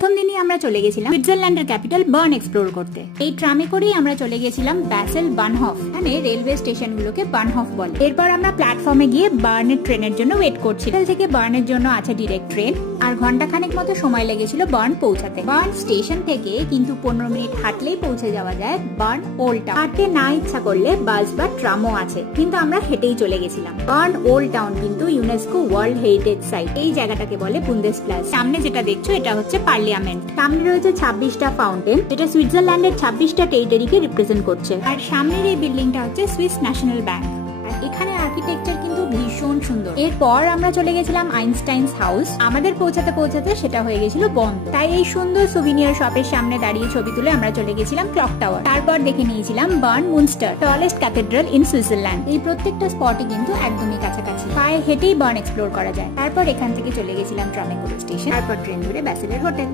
প্রথম দিনই আমরা চলে গেছিলাম সুইজারল্যান্ডের ক্যাপিটাল বার্ন এক্সপ্লোর করতে। এই ট্রামে করেই আমরা চলে গেছিলাম ব্যাসেল বার্নহফ। এখানে রেলওয়ে স্টেশনগুলোকে বার্নহফ বলে। এরপর আমরা প্ল্যাটফর্মে গিয়ে বার্নের ট্রেনের জন্য ওয়েট করছি। হোটেল থেকে বার্নের জন্য আছে ডিরেক্ট ট্রেন, আর ঘন্টাখানেক মতো সময় লেগেছিল বার্ন পৌঁছাতে। বার্ন স্টেশন থেকে কিন্তু 15 মিনিট হাঁটলেই পৌঁছে যাওয়া যায় বার্ন ওল্ড টাউন। হাঁটতে না ইচ্ছা করলে বাস বা ট্রামও আছে, কিন্তু আমরা হেঁটেই চলে গেছিলাম। বার্ন ওল্ড টাউন কিন্তু ইউনেস্কো ওয়ার্ল্ড হেরিটেজ সাইট। এই জায়গাটাকে বলে বুন্দেসপ্লাস। সামনে যেটা দেখছো এটা হচ্ছে পার্লিয়ামেন্ট। সামনে রয়েছে 26টা ফাউন্টেন, যেটা সুইজারল্যান্ডের 26টা টেরিটরিকে রিপ্রেজেন্ট করছে। আর সামনের এই বিল্ডিংটা হচ্ছে সুইস ন্যাশনাল ব্যাংক। এখানে আর্কিটেকচার কিন্তু ভীষণ সুন্দর। এরপর আমরা চলে গেছিলাম আইনস্টাইনস হাউস। আমাদের পৌঁছাতে পৌঁছাতে সেটা হয়ে গেছিল বন্ধ, তাই এই সুন্দর সুভিনিয়ার শপের সামনে দাঁড়িয়ে ছবি তুলে আমরা চলে গেছিলাম ক্লক টাওয়ার। তারপর দেখে নিয়েছিলাম burn Munster, tallest cathedral in Switzerland. এই প্রত্যেকটা স্পটই কিন্তু একদমই কাছাকাছি, পায়ে হেঁটেই বার্ন এক্সপ্লোর করা যায়। তারপর এখান থেকে চলে গেছিলাম ট্রামে করে স্টেশন, তারপর ট্রেন ধরে ব্যাসেলের হোটেল।